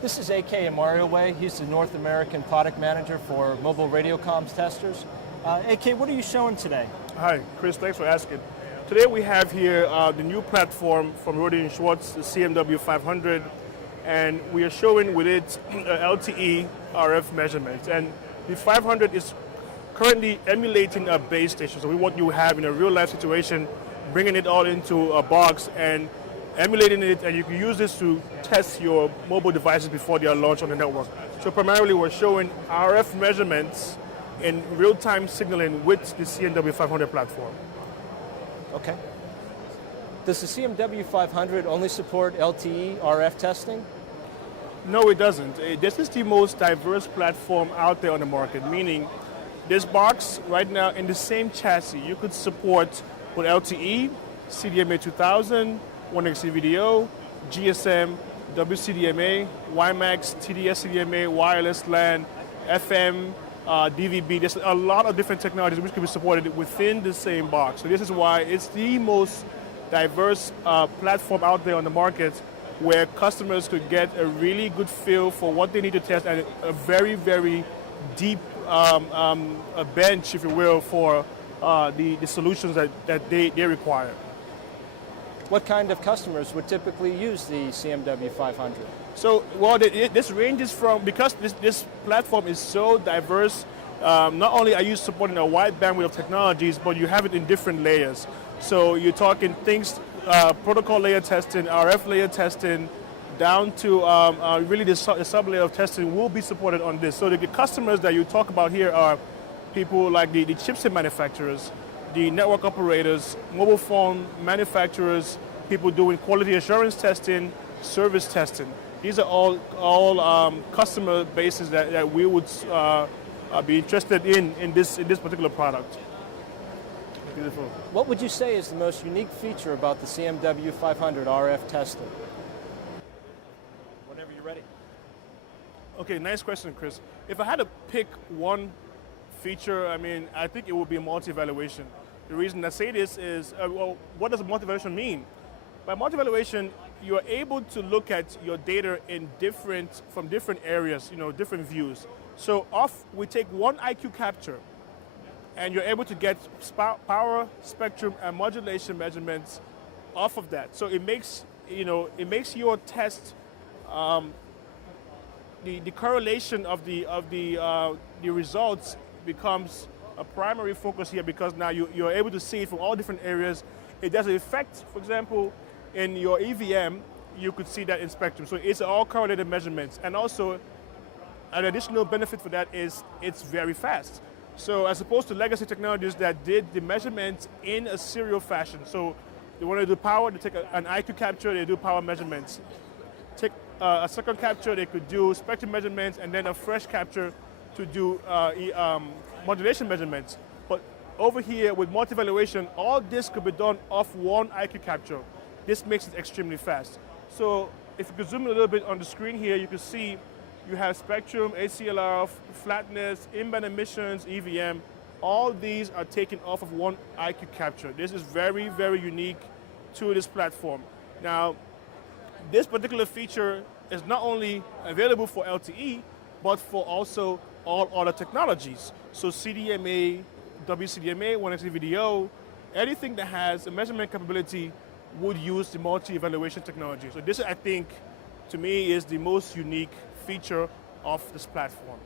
This is AK in Mario Way. He's the North American product manager for mobile radio comms testers. AK, what are you showing today? Hi, Chris, thanks for asking. Today we have here the new platform from Rohde & Schwartz, the CMW500, and we are showing with it LTE RF measurements. And the 500 is currently emulating a base station, so we want you to have in a real life situation, bringing it all into a box and emulating it, and you can use this to test your mobile devices before they are launched on the network. So primarily we're showing RF measurements in real-time signaling with the CMW500 platform. Okay. Does the CMW500 only support LTE RF testing? No, it doesn't. This is the most diverse platform out there on the market, meaning this box right now in the same chassis, you could support with LTE, CDMA 2000, 1xc video, GSM, WCDMA, WiMAX, TDS CDMA, wireless LAN, FM, DVB. There's a lot of different technologies which can be supported within the same box. So this is why it's the most diverse platform out there on the market, where customers could get a really good feel for what they need to test and a very, very deep a bench, if you will, for the solutions that they require. What kind of customers would typically use the CMW500? So, well, this ranges from, because this platform is so diverse, not only are you supporting a wide bandwidth of technologies, but you have it in different layers. So you're talking things, protocol layer testing, RF layer testing, down to really the sub-layer of testing will be supported on this. So the customers that you talk about here are people like the chipset manufacturers, the network operators, mobile phone manufacturers, people doing quality assurance testing, service testing. These are all customer bases that we would be interested in this particular product. Beautiful. What would you say is the most unique feature about the CMW500 RF tester? Whenever you're ready. Okay, nice question, Chris. If I had to pick one feature, I think it would be multi-evaluation. The reason I say this is, well, what does multi-evaluation mean? By multi-evaluation, you are able to look at your data from different areas, different views. So we take one IQ capture, and you're able to get power, spectrum, and modulation measurements off of that. So it makes your test, the correlation of the results becomes a primary focus here, because now you're able to see it from all different areas. It does an effect, for example, in your EVM, you could see that in spectrum. So it's all correlated measurements. And also, an additional benefit for that is it's very fast. So as opposed to legacy technologies that did the measurements in a serial fashion. So they want to do power, they take an IQ capture, they do power measurements. Take a second capture, they could do spectrum measurements, and then a fresh capture to do modulation measurements. But over here with multi-evaluation, all this could be done off one IQ capture. This makes it extremely fast. So if you could zoom in a little bit on the screen here, you can see you have spectrum, ACLR, flatness, in-band emissions, EVM. All these are taken off of one IQ capture. This is very, very unique to this platform. Now, this particular feature is not only available for LTE, but for also all other technologies. So CDMA, WCDMA, 1xc video, anything that has a measurement capability would use the multi-evaluation technology. So this, I think, to me, is the most unique feature of this platform.